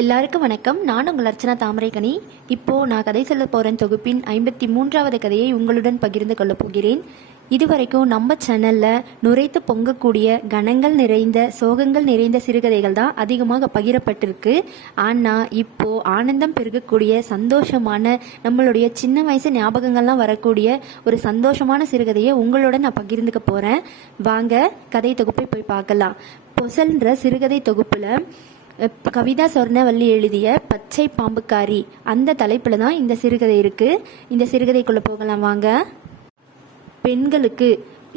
எல்லாருக்கும் வணக்கம். நான் உங்கள் அர்ச்சனா தாமரைக்கணி இப்போ நான் கதை சொல்ல போகிறேன் தொகுப்பின் ஐம்பத்தி மூன்றாவது கதையை உங்களுடன் பகிர்ந்து கொள்ளப் போகிறேன். இதுவரைக்கும் நம்ம சேனலில் நுரைத்து பொங்கக்கூடிய கணங்கள் நிறைந்த சோகங்கள் நிறைந்த சிறுகதைகள் தான் அதிகமாக பகிரப்பட்டிருக்கு. ஆனால் இப்போ ஆனந்தம் பெருகக்கூடிய சந்தோஷமான நம்மளுடைய சின்ன வயசு ஞாபகங்கள்லாம் வரக்கூடிய ஒரு சந்தோஷமான சிறுகதையை உங்களுடன் நான் பகிர்ந்துக்க போகிறேன் வாங்க கதை தொகுப்பை போய் பார்க்கலாம். பொசல்ன்ற சிறுகதை தொகுப்பில் கவிதா சொர்ணவல்லி எழுதிய பச்சை பாம்புக்காரி. அந்த தலைப்பில் தான் இந்த சிறுகதை இருக்குது இந்த சிறுகதைக்குள்ளே போகலாம் வாங்க. பெண்களுக்கு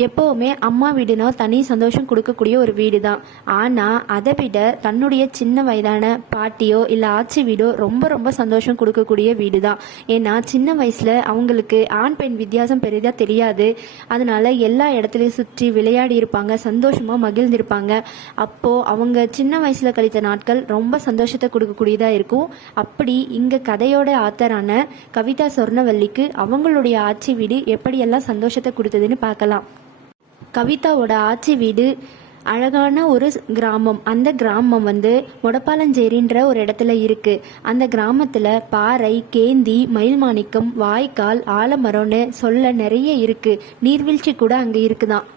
எப்போவுமே அம்மா வீடுனா தனி சந்தோஷம் கொடுக்கக்கூடிய ஒரு வீடு தான் ஆனால் அதை விட தன்னுடைய சின்ன வயதான பாட்டியோ இல்லை ஆச்சி வீடோ ரொம்ப ரொம்ப சந்தோஷம் கொடுக்கக்கூடிய வீடு தான் ஏன்னா சின்ன வயசில் அவங்களுக்கு ஆண் பெண் வித்தியாசம் பெரிதாக தெரியாது. அதனால எல்லா இடத்துலையும் சுற்றி விளையாடி இருப்பாங்க சந்தோஷமாக மகிழ்ந்திருப்பாங்க. அப்போது அவங்க சின்ன வயசில் கழித்த நாட்கள் ரொம்ப சந்தோஷத்தை கொடுக்கக்கூடியதாக இருக்கும். அப்படி இங்கே கதையோட ஆத்தரான கவிதா சொர்ணவல்லிக்கு அவங்களுடைய ஆட்சி வீடு எப்படியெல்லாம் சந்தோஷத்தை கொடுத்ததுன்னு பார்க்கலாம். கவிதாவோட ஆட்சி வீடு அழகான ஒரு கிராமம். அந்த கிராமம் வந்து மொடப்பாலஞ்சேரின்ற ஒரு இடத்துல இருக்கு. அந்த கிராமத்துல பாறை கேந்தி மயில் மாணிக்கம் வாய்க்கால் ஆலமரம்னு சொல்ல நிறைய இருக்கு. நீர்வீழ்ச்சி கூட அங்க இருக்குதான்.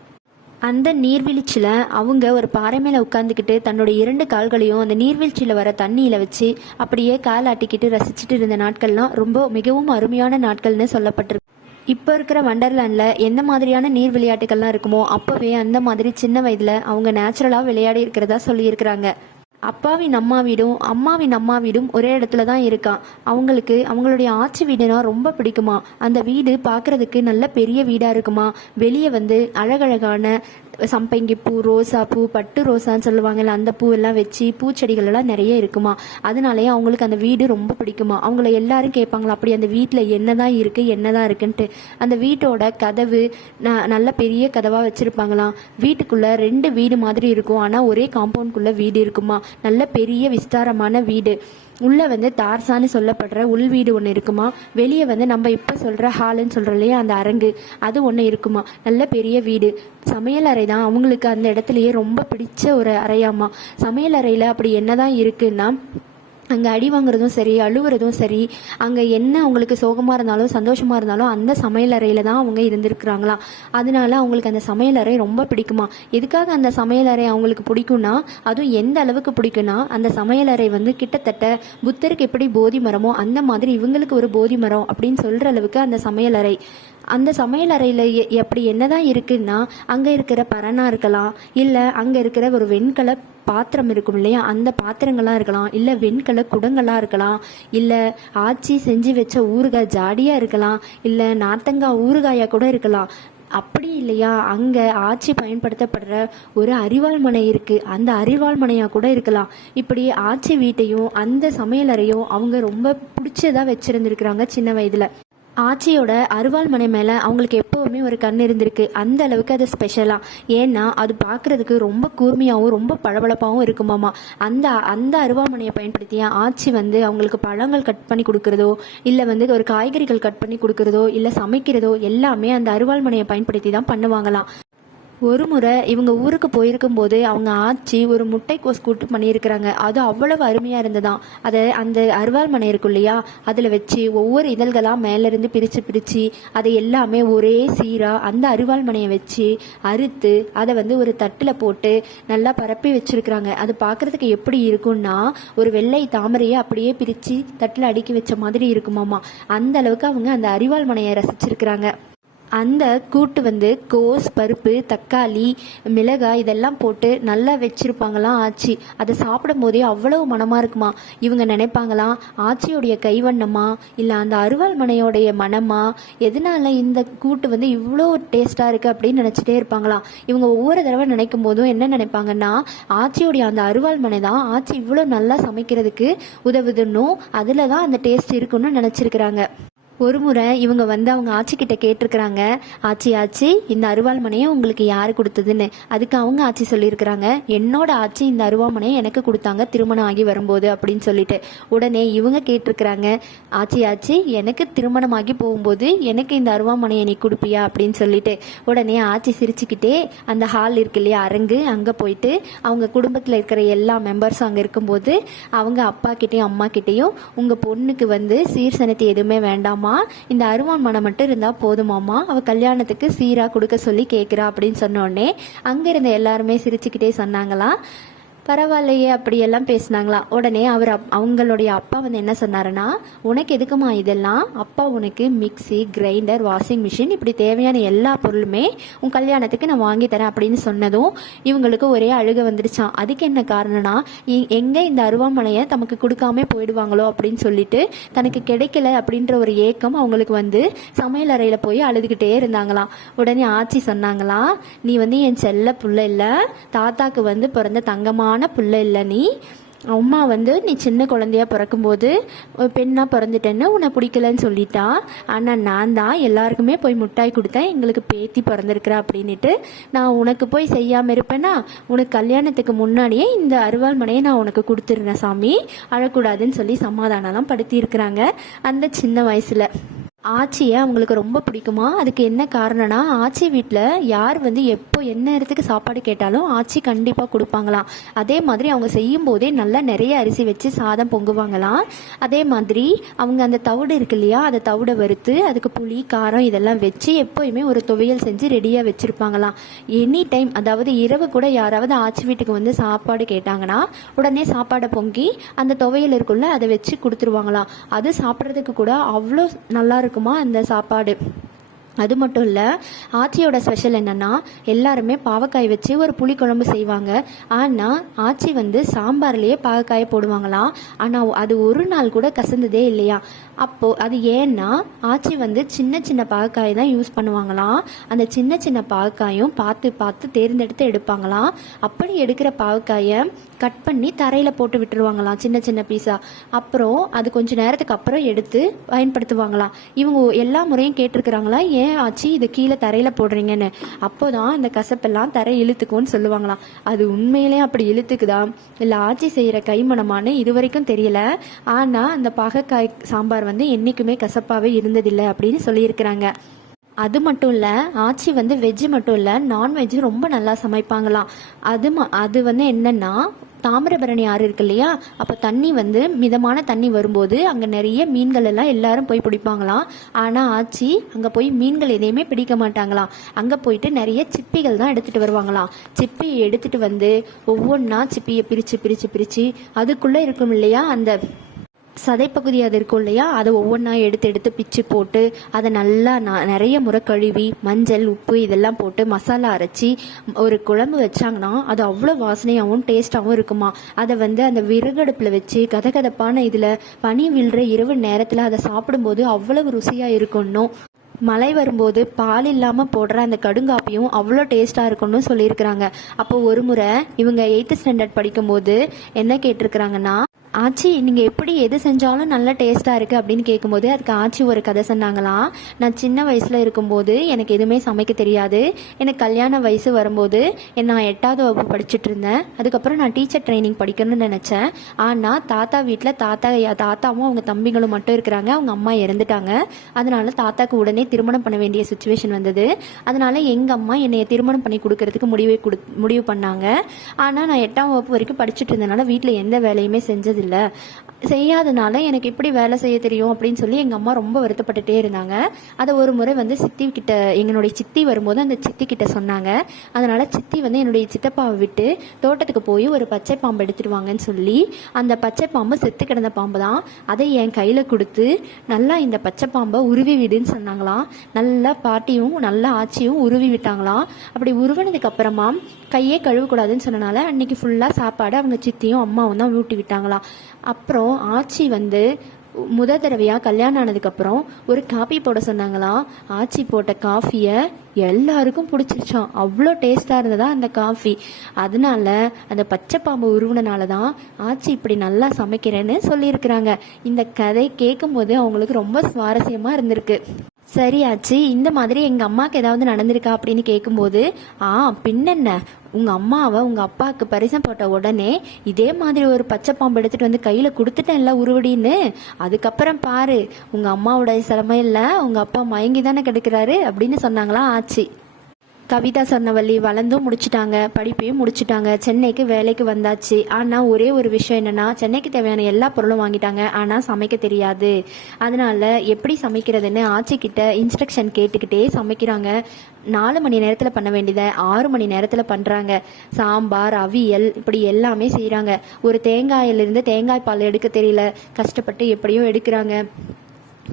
அந்த நீர்வீழ்ச்சியில் அவங்க ஒரு பாறை மேலே உட்காந்துக்கிட்டு தன்னோட இரண்டு கால்களையும் அந்த நீர்வீழ்ச்சியில் வர தண்ணியில் வச்சு அப்படியே காலாட்டிக்கிட்டு ரசிச்சுட்டு இருந்த நாட்கள்லாம் ரொம்ப மிகவும் அருமையான நாட்கள்னு சொல்லப்பட்டிருக்கு. இப்போ இருக்கிற வண்டர்லேண்டில் எந்த மாதிரியான நீர் விளையாட்டுகள்லாம் இருக்குமோ அப்போவே அந்த மாதிரி சின்ன வயதில் அவங்க நேச்சுரலாக விளையாடி இருக்கிறதா சொல்லியிருக்கிறாங்க. அப்பாவின் அம்மா வீடும் அம்மாவின் அம்மா வீடும் ஒரே இடத்துல தான் இருக்கான் அவங்களுக்கு அவங்களுடைய ஆட்சி வீடுனா ரொம்ப பிடிக்குமா? அந்த வீடு பார்க்கறதுக்கு நல்ல பெரிய வீடாக இருக்குமா? வெளியே வந்து அழகழகான சம்பங்கி பூ ரோசா பூ பட்டு ரோசான்னு சொல்லுவாங்கல்ல அந்த பூ எல்லாம் வச்சு பூச்செடிகள் எல்லாம் நிறைய இருக்குமா? அதனாலேயே அவங்களுக்கு அந்த வீடு ரொம்ப பிடிக்குமா? அவங்கள எல்லாரும் கேட்பாங்களா அப்படி அந்த வீட்டில் என்னதான் இருக்குது என்னதான் இருக்குன்ட்டு? அந்த வீட்டோட கதவு ந- நல்ல பெரிய கதவாக வச்சுருப்பாங்களாம் வீட்டுக்குள்ளே ரெண்டு வீடு மாதிரி இருக்கும். ஆனால் ஒரே காம்பவுண்ட்குள்ளே வீடு இருக்குமா? நல்ல பெரிய விஸ்தாரமான வீடு. உள்ளே வந்து தார்சான்னு சொல்லப்படுற உள் வீடு ஒன்று இருக்குமா? வெளியே வந்து நம்ம இப்போ சொல்கிற ஹாலுன்னு சொல்கிறோம் இல்லையா அந்த அரங்கு. அது ஒன்று இருக்குமா? நல்ல பெரிய வீடு. சமையல் அறை தான். அவங்களுக்கு அந்த இடத்துலையே ரொம்ப பிடிச்ச ஒரு அறையாமா சமையல் அறையில் அப்படி என்னதான் இருக்குன்னா அங்கே அடி வாங்குறதும் சரி அழுவுறதும் சரி அங்கே என்ன அவங்களுக்கு சோகமாக இருந்தாலும் சந்தோஷமாக இருந்தாலும் அந்த சமையல் அறையில் தான் அவங்க இருந்திருக்கிறாங்களாம் அதனால அவங்களுக்கு அந்த சமையல் அறை ரொம்ப பிடிக்குமா? எதுக்காக அந்த சமையல் அறை அவங்களுக்கு பிடிக்கும்னா அதுவும் எந்த அளவுக்கு பிடிக்கும்னா அந்த சமையல் அறை வந்து கிட்டத்தட்ட புத்தருக்கு எப்படி போதி மரமோ அந்த மாதிரி இவங்களுக்கு ஒரு போதி மரம் அப்படின்னு சொல்கிற அளவுக்கு அந்த சமையல் அறை அந்த சமையல் அறையில் எப்படி என்னதான் இருக்குன்னா அங்கே இருக்கிற பரணா இருக்கலாம் இல்லை அங்கே இருக்கிற ஒரு வெண்கல பாத்திரம் இருக்கும் இல்லையா? அந்த பாத்திரங்களாக இருக்கலாம் இல்லை வெண்கல குடங்களாக இருக்கலாம் இல்லை ஆச்சி செஞ்சு வச்ச ஊறுகாய் ஜாடியாக இருக்கலாம் இல்லை நார்த்தங்காய் ஊறுகாயாக கூட இருக்கலாம். அப்படி இல்லையா? அங்கே ஆட்சி பயன்படுத்தப்படுற ஒரு அரிவாள் மனை அந்த அரிவாள்மனையாக கூட இருக்கலாம். இப்படி ஆட்சி வீட்டையும் அந்த சமையலறையும் அவங்க ரொம்ப பிடிச்சதாக வச்சுருந்துருக்குறாங்க சின்ன வயதில். ஆச்சியோட அருவாள் மனை மேலே அவங்களுக்கு எப்போவுமே ஒரு கண் இருந்திருக்கு. அந்த அளவுக்கு அது ஸ்பெஷலாக ஏன்னா அது பார்க்குறதுக்கு ரொம்ப கூர்மையாகவும் ரொம்ப பளபளப்பாகவும் இருக்குமாமா அந்த அந்த அருவாள் மனையை பயன்படுத்திய ஆச்சி வந்து அவங்களுக்கு பழங்கள் கட் பண்ணி கொடுக்குறதோ இல்லை வந்து ஒரு காய்கறிகள் கட் பண்ணி கொடுக்குறதோ இல்லை சமைக்கிறதோ எல்லாமே அந்த அருவாள் மனையை பயன்படுத்தி தான் பண்ணுவாங்களாம். ஒரு முறை இவங்க ஊருக்கு போயிருக்கும் போது அவங்க ஆச்சி ஒரு முட்டைக்கோஸ் கூட்டு பண்ணியிருக்கிறாங்க. அது அவ்வளவு அருமையாக இருந்ததாம். அதை அந்த அருவாள் மனை இருக்கும் இல்லையா? அதில் வச்சு ஒவ்வொரு இதழ்களாக மேலேருந்து பிரித்து பிரித்து அதை எல்லாமே ஒரே சீராக அந்த அருவாள் மனையை வச்சு அறுத்து அதை வந்து ஒரு தட்டில் போட்டு நல்லா பரப்பி வச்சிருக்கிறாங்க. அது பார்க்கறதுக்கு எப்படி இருக்கும்னா ஒரு வெள்ளை தாமரையை அப்படியே பிரித்து தட்டில் அடுக்கி வச்ச மாதிரி இருக்குமாமா. அந்த அளவுக்கு அவங்க அந்த அரிவாள் மனையை ரசிச்சிருக்கிறாங்க. அந்த கூட்டு வந்து கோஸ் பருப்பு தக்காளி மிளகாய் இதெல்லாம் போட்டு நல்லா வச்சுருப்பாங்களாம் ஆச்சி. அதை சாப்பிடும் போதே அவ்வளவு மனமாக இருக்குமா? இவங்க நினைப்பாங்களாம் ஆச்சியோடைய கைவண்ணமா இல்லை அந்த அருவாள்மனையோடைய மனமா? எதனால இந்த கூட்டு வந்து இவ்வளோ டேஸ்ட்டாக இருக்குது அப்படின்னு நினச்சிட்டே இருப்பாங்களாம். இவங்க ஒவ்வொரு தடவை நினைக்கும் போதும் என்ன நினைப்பாங்கன்னா ஆச்சியோடைய அந்த அருவாள் மனை தான் ஆச்சி இவ்வளோ நல்லா சமைக்கிறதுக்கு உதவுதுன்னும் அதில் தான் அந்த டேஸ்ட் இருக்குன்னு நினச்சிருக்கிறாங்க. ஒரு முறை இவங்க வந்து அவங்க ஆச்சிக்கிட்ட கேட்டிருக்கிறாங்க. ஆச்சி ஆச்சி இந்த அருவாள்மனையை உங்களுக்கு யார் கொடுத்ததுன்னு? அதுக்கு அவங்க ஆச்சி சொல்லியிருக்கிறாங்க. என்னோட ஆச்சி இந்த அருவாமனையை எனக்கு கொடுத்தாங்க. திருமணம் ஆகி வரும்போது அப்படின்னு சொல்லிட்டு. உடனே இவங்க கேட்டிருக்கிறாங்க. ஆச்சி ஆச்சி எனக்கு திருமணமாகி போகும்போது எனக்கு இந்த அருவாமனையை நீ கொடுப்பியா அப்படின்னு சொல்லிட்டு. உடனே ஆச்சி சிரிச்சுக்கிட்டே அந்த ஹால் இருக்கு இல்லையா அரங்கு அங்கே போயிட்டு அவங்க குடும்பத்தில் இருக்கிற எல்லா மெம்பர்ஸும் அங்கே இருக்கும்போது அவங்க அப்பா கிட்டேயும் அம்மா கிட்டேயும் உங்கள் பொண்ணுக்கு வந்து சீர்சனத்தை எதுவுமே வேண்டாம் இந்த அருவான் மனம் மட்டும் இருந்தால் போதுமாம்மா அவள் கல்யாணத்துக்கு சீராக கொடுக்க சொல்லி கேட்குறா அப்படின்னு சொன்னோடனே அங்கே இருந்த எல்லாருமே சிரிச்சுக்கிட்டே சொன்னாங்களாம். பரவாயில்லையே அப்படியெல்லாம் பேசினாங்களா? உடனே அவர் அப்- அவங்களுடைய அப்பா வந்து என்ன சொன்னாருன்னா உனக்கு எதுக்குமா இதெல்லாம்? அப்பா உனக்கு மிக்ஸி கிரைண்டர் வாஷிங் மிஷின் இப்படி தேவையான எல்லா பொருளுமே உன் கல்யாணத்துக்கு நான் வாங்கி தரேன் அப்படின்னு சொன்னதும் இவங்களுக்கு ஒரே அழுக வந்துடுச்சான் அதுக்கு என்ன காரணம்னா எங்கே இந்த அருவாமனையை தமக்கு கொடுக்காம போயிடுவாங்களோ அப்படின்னு சொல்லிட்டு தனக்கு கிடைக்கல அப்படின்ற ஒரு ஏக்கம் அவங்களுக்கு வந்து சமையல் அறையில் போய் அழுதுகிட்டே இருந்தாங்களாம். உடனே ஆச்சி சொன்னாங்களாம் நீ வந்து என் செல்ல புள்ள இல்லை தாத்தாக்கு வந்து பிறந்த தங்கமான புள்ள இல்லை நீ. அம்மா வந்து நீ சின்ன குழந்தையா பிறக்கும்போது பெண்ணாக பிறந்துட்டேன்னு உன்னை பிடிக்கலன்னு சொல்லிட்டா. ஆனால் நான் தான் எல்லாருக்குமே போய் முட்டாய் கொடுத்தேன். எங்களுக்கு பேத்தி பிறந்திருக்கிறா அப்படின்னுட்டு நான் உனக்கு போய் செய்யாமல் இருப்பேனா? உனக்கு கல்யாணத்துக்கு முன்னாடியே இந்த அருவாள் மனையை நான் உனக்கு கொடுத்துருந்தேன் சாமி. அழக்கூடாதுன்னு சொல்லி சமாதானம்லாம் படுத்தியிருக்கிறாங்க அந்த சின்ன வயசில். ஆச்சியை அவங்களுக்கு ரொம்ப பிடிக்குமா? அதுக்கு என்ன காரணம்னா ஆச்சி வீட்டில் யார் வந்து எப்போ என்ன நேரத்துக்கு சாப்பாடு கேட்டாலும் ஆச்சி கண்டிப்பாக கொடுப்பாங்களாம். அதே மாதிரி அவங்க செய்யும் போதே நல்லா நிறைய அரிசி வச்சு சாதம் பொங்குவாங்களாம். அதே மாதிரி அவங்க அந்த தவிடு இருக்கு இல்லையா அந்த தவிடை வறுத்து அதுக்கு புளி காரம் இதெல்லாம் வச்சு எப்போயுமே ஒரு துவையல் செஞ்சு ரெடியாக வச்சுருப்பாங்களாம். எனி டைம் அதாவது இரவு கூட யாராவது ஆச்சி வீட்டுக்கு வந்து சாப்பாடு கேட்டாங்கன்னா உடனே சாப்பாடை பொங்கி அந்த துவையல் இருக்குள்ள அதை வச்சு கொடுத்துருவாங்களாம். அது சாப்பிட்றதுக்கு கூட அவ்வளோ நல்லா இருக்கும் அந்த சாப்பாடு? அது மட்டும் இல்லை ஆச்சியோட ஸ்பெஷல் என்னன்னா எல்லாருமே பாவக்காய் வச்சு ஒரு புளிக்குழம்பு செய்வாங்க. ஆனால் ஆச்சி வந்து சாம்பார்லேயே பாவக்காயை போடுவாங்களாம். ஆனால் அது ஒரு நாள் கூட கசந்ததே இல்லையா? அப்போது அது ஏன்னா ஆச்சி வந்து சின்ன சின்ன பாகக்காய் தான் யூஸ் பண்ணுவாங்களாம். அந்த சின்ன சின்ன பாகக்காயும் பார்த்து பார்த்து தேர்ந்தெடுத்து எடுப்பாங்களாம். அப்படி எடுக்கிற பாவக்காயை கட் பண்ணி தரையில் போட்டு விட்டுருவாங்களாம் சின்ன சின்ன பீஸா அப்புறம் அது கொஞ்ச நேரத்துக்கு அப்புறம் எடுத்து பயன்படுத்துவாங்களாம். இவங்க எல்லா முறையும் கேட்டிருக்கிறாங்களா ஏன் ஆச்சு இது கீழே தரையில் போடுறீங்கன்னு? அப்போதான் இந்த கசப்பெல்லாம் தரை இழுத்துக்கும்னு சொல்லுவாங்களாம். அது உண்மையிலே அப்படி இழுத்துக்குதா? இல்லை ஆச்சி செய்கிற கைமணமான்னு இது வரைக்கும் தெரியல. ஆனால் அந்த பாகக்காய் சாம்பார் வந்து என்றைக்குமே கசப்பாகவே இருந்ததில்லை அப்படின்னு சொல்லியிருக்கிறாங்க. அது மட்டும் இல்லை ஆச்சி வந்து வெஜ்ஜு மட்டும் இல்லை நான்வெஜ்ஜு ரொம்ப நல்லா சமைப்பாங்களாம். அது ம அது வந்து என்னன்னா தாமிரபரணி ஆறு இருக்கு இல்லையா? அப்போ தண்ணி வந்து மிதமான தண்ணி வரும்போது அங்கே நிறைய மீன்கள் எல்லாம் எல்லாரும் போய் பிடிப்பாங்களாம். ஆனால் ஆச்சி அங்கே போய் மீன்கள் எதையுமே பிடிக்க மாட்டாங்களாம். அங்கே போயிட்டு நிறைய சிப்பிகள் தான் எடுத்துகிட்டு வருவாங்களாம். சிப்பியை எடுத்துகிட்டு வந்து ஒவ்வொன்றா சிப்பியை பிரித்து பிரித்து பிரித்து அதுக்குள்ளே இருக்கும் இல்லையா? அந்த சதைப்பகுதி அது இருக்கும் இல்லையா? அதை ஒவ்வொன்றா எடுத்து எடுத்து பிச்சு போட்டு அதை நல்லா நிறைய முறை கழுவி மஞ்சள் உப்பு இதெல்லாம் போட்டு மசாலா அரைச்சி ஒரு குழம்பு வச்சாங்கன்னா அது அவ்வளோ வாசனையாகவும் டேஸ்ட்டாகவும் இருக்குமா? அதை வந்து அந்த விறகடுப்பில் வச்சு கதகதப்பான இதில் பனி விழுற இரவு நேரத்தில் அதை சாப்பிடும்போது அவ்வளவு ருசியாக இருக்குன்னும் மழை வரும்போது பால் இல்லாமல் போடுற அந்த கடுங்காப்பியும் அவ்வளோ டேஸ்ட்டாக இருக்கும்னு சொல்லியிருக்கிறாங்க. அப்போ ஒரு முறை இவங்க எயித்து ஸ்டாண்டர்ட் படிக்கும்போது என்ன கேட்டிருக்கிறாங்கன்னா ஆச்சி நீங்கள் எப்படி எது செஞ்சாலும் நல்ல டேஸ்ட்டாக இருக்குது அப்படின்னு கேட்கும்போது அதுக்கு ஆச்சி ஒரு கதை சொன்னாங்களாம் நான் சின்ன வயசில் இருக்கும்போது எனக்கு எதுவுமே சமைக்க தெரியாது. எனக்கு கல்யாண வயசு வரும்போது நான் எட்டாவது வகுப்பு படிச்சுட்டு இருந்தேன். அதுக்கப்புறம் நான் டீச்சர் ட்ரைனிங் படிக்கணும்னு நினச்சேன். ஆனால் தாத்தா வீட்டில் தாத்தா தாத்தாவும் அவங்க தம்பிகளும் மட்டும் இருக்கிறாங்க. அவங்க அம்மா இறந்துட்டாங்க. அதனால தாத்தாக்கு உடனே திருமணம் பண்ண வேண்டிய சுச்சுவேஷன் வந்தது. அதனால எங்கள் அம்மா என்னை திருமணம் பண்ணி கொடுக்கறதுக்கு முடிவே கொடு முடிவு பண்ணாங்க. ஆனால் நான் எட்டாம் வகுப்பு வரைக்கும் படிச்சுட்டு இருந்தனால வீட்டில் எந்த வேலையுமே செஞ்சது இல்லை. செய்யாதனால எனக்கு எப்படி வேலை செய்ய தெரியும் அப்படின்னு சொல்லி எங்கள் அம்மா ரொம்ப வருத்தப்பட்டுட்டே இருந்தாங்க. அதை ஒரு முறை வந்து சித்தி கிட்ட எங்களுடைய சித்தி வரும்போது அந்த சித்தி கிட்ட சொன்னாங்க. அதனால் சித்தி வந்து என்னுடைய சித்தப்பாவை விட்டு தோட்டத்துக்கு போய் ஒரு பச்சை பாம்பு எடுத்துட்டு வாங்கன்னு சொல்லி அந்த பச்சை பாம்பு செத்து கிடந்த பாம்பு தான். அதை என் கையில் கொடுத்து நல்லா இந்த பச்சை பாம்பை உருவி விடுன்னு சொன்னாங்களாம். நல்லா பாட்டியும் நல்லா ஆச்சியும் உருவி விட்டாங்களாம். அப்படி உருவினதுக்கு அப்புறமா கையே கழுவக்கூடாதுன்னு சொன்னனால அன்னைக்கு ஃபுல்லாக சாப்பாடு அவங்க சித்தியும் அம்மாவும் தான் ஊட்டி விட்டாங்களாம். அப்புறம் ஆச்சி வந்து முத தடவையாக கல்யாணம் ஆனதுக்கப்புறம் ஒரு காப்பி போட சொன்னாங்களாம் ஆச்சி போட்ட காஃபியை எல்லாருக்கும் பிடிச்சிருச்சான் அவ்வளோ டேஸ்ட்டாக இருந்ததா அந்த காஃபி அதனால அந்த பச்சை பாம்பு உருவனால தான் ஆச்சி இப்படி நல்லா சமைக்கிறேன்னு சொல்லியிருக்கிறாங்க. இந்த கதை கேட்கும்போது அவங்களுக்கு ரொம்ப சுவாரஸ்யமாக இருந்திருக்கு. சரி ஆச்சி இந்த மாதிரி எங்கள் அம்மாவுக்கு ஏதாவது நடந்திருக்கா அப்படின்னு கேட்கும்போது ஆ பின்னென்ன? உங்கள் அம்மாவை உங்கள் அப்பாவுக்கு பரிசம் போட்ட உடனே இதே மாதிரி ஒரு பச்சை பாம்பு எடுத்துகிட்டு வந்து கையில் கொடுத்துட்டேன்ல உருவடின்னு. அதுக்கப்புறம் பாரு உங்கள் அம்மாவோட சிலமையில் உங்கள் அப்பா மயங்கி தானே கிடக்கிறாரு அப்படின்னு சொன்னாங்களா ஆச்சி. கவிதா சொன்னவள்ளி வளர்ந்தும் முடிச்சிட்டாங்க படிப்பையும் முடிச்சிட்டாங்க. சென்னைக்கு வேலைக்கு வந்தாச்சு. ஆனால் ஒரே ஒரு விஷயம் என்னென்னா சென்னைக்கு தேவையான எல்லா பொருளும் வாங்கிட்டாங்க. ஆனால் சமைக்க தெரியாது. அதனால எப்படி சமைக்கிறதுன்னு ஆச்சிக்கிட்ட இன்ஸ்ட்ரக்ஷன் கேட்டுக்கிட்டே சமைக்கிறாங்க. நாலு மணி நேரத்தில் பண்ண வேண்டியதை ஆறு மணி நேரத்தில் பண்ணுறாங்க சாம்பார் அவியல் இப்படி எல்லாமே செய்கிறாங்க ஒரு தேங்காயிலிருந்து தேங்காய் பால் எடுக்க தெரியல. கஷ்டப்பட்டு எப்படியும் எடுக்கிறாங்க.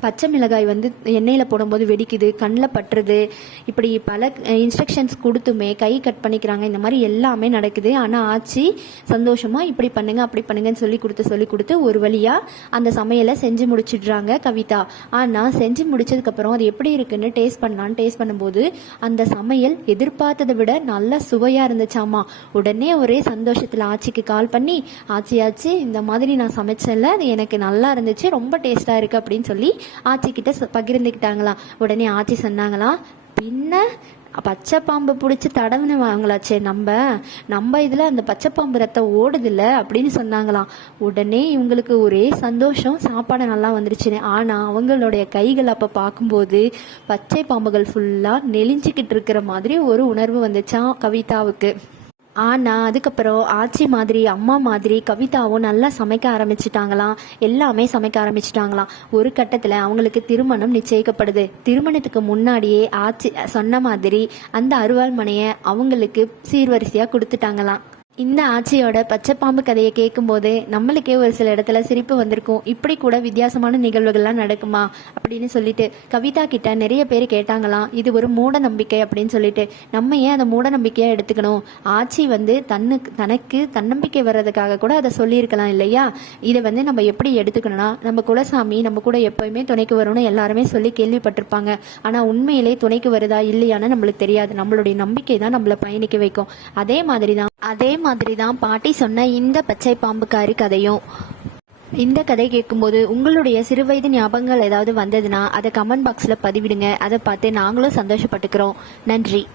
பச்சை மிளகாய் வந்து எண்ணெயில் போடும்போது வெடிக்குது கண்ணில் பட்டுறது இப்படி பல இன்ஸ்ட்ரக்ஷன்ஸ் கொடுத்துமே கை கட் பண்ணிக்கிறாங்க இந்த மாதிரி எல்லாமே நடக்குது. ஆனால் ஆச்சி சந்தோஷமாக இப்படி பண்ணுங்க அப்படி பண்ணுங்கன்னு சொல்லி கொடுத்து சொல்லி கொடுத்து ஒரு வழியாக அந்த சமையலை செஞ்சு முடிச்சிடுறாங்க கவிதா. ஆனால் செஞ்சு முடிச்சதுக்கப்புறம் அது எப்படி இருக்குன்னு டேஸ்ட் பண்ணலான்னு டேஸ்ட் பண்ணும்போது அந்த சமையல் எதிர்பார்த்ததை விட நல்லா சுவையாக இருந்துச்சாமா. உடனே ஒரே சந்தோஷத்தில் ஆச்சிக்கு கால் பண்ணி ஆச்சி ஆச்சி இந்த மாதிரி நான் சமைச்சல அது எனக்கு நல்லா இருந்துச்சு ரொம்ப டேஸ்ட்டாக இருக்குது அப்படின்னு சொல்லி ஆச்சி கிட்ட பகிர்ந்துக்கிட்டாங்களாம் உடனே ஆச்சி சொன்னாங்களாம் பின்ன பச்சை பாம்பு பிடிச்சி தடவின வாங்கலாச்சே நம்ம நம்ம இதில் அந்த பச்சை பாம்பு ரத்தம் ஓடுதில்ல அப்படின்னு சொன்னாங்களாம் உடனே இவங்களுக்கு ஒரே சந்தோஷம் சாப்பாடு நல்லா வந்துருச்சுன்னு. ஆனால் அவங்களுடைய கைகள் அப்போ பார்க்கும்போது பச்சை பாம்புகள் ஃபுல்லாக நெளிஞ்சிக்கிட்டு இருக்கிற மாதிரி ஒரு உணர்வு வந்துச்சான் கவிதாவுக்கு. ஆனால் அதுக்கப்புறம் ஆச்சி மாதிரி அம்மா மாதிரி கவிதாவும் நல்லா சமைக்க ஆரம்பிச்சிட்டாங்களாம். எல்லாமே சமைக்க ஆரம்பிச்சிட்டாங்களாம். ஒரு கட்டத்தில் அவங்களுக்கு திருமணம் நிச்சயிக்கப்படுது. திருமணத்துக்கு முன்னாடியே ஆச்சி சொன்ன மாதிரி அந்த அருவாள் மனையை அவங்களுக்கு சீர்வரிசையாக கொடுத்துட்டாங்களாம். இந்த ஆட்சியோட பச்சை பாம்பு கதையை கேட்கும்போது நம்மளுக்கே ஒரு சில இடத்துல சிரிப்பு வந்திருக்கும். இப்படி கூட வித்தியாசமான நிகழ்வுகள்லாம் நடக்குமா அப்படின்னு சொல்லிட்டு கவிதா கிட்ட நிறைய பேர் கேட்டாங்களாம். இது ஒரு மூட நம்பிக்கை அப்படின்னு சொல்லிட்டு. நம்ம ஏன் அதை மூட நம்பிக்கையாக எடுத்துக்கணும்? ஆட்சி வந்து தன்னுக்கு தனக்கு தன்னம்பிக்கை வர்றதுக்காக கூட அதை சொல்லியிருக்கலாம் இல்லையா? இதை வந்து நம்ம எப்படி எடுத்துக்கணும்னா நம்ம குலசாமி நம்ம கூட எப்போயுமே துணைக்கு வரும்னு எல்லாருமே சொல்லி கேள்விப்பட்டிருப்பாங்க. ஆனால் உண்மையிலே துணைக்கு வருதா இல்லையான்னு நம்மளுக்கு தெரியாது. நம்மளுடைய நம்பிக்கை தான் நம்மளை பயணிக்க வைக்கும். அதே மாதிரி தான் அதே மாதிரி தான் பாட்டி சொன்ன இந்த பச்சை பாம்புக்காரி கதையும். இந்த கதை கேட்கும்போது உங்களுடைய சிறுவயது ஞாபகங்கள் ஏதாவது வந்ததுன்னா அதை கமெண்ட் பாக்ஸில் பதிவிடுங்க. அதை பார்த்து நாங்களும் சந்தோஷப்பட்டுக்கிறோம். நன்றி.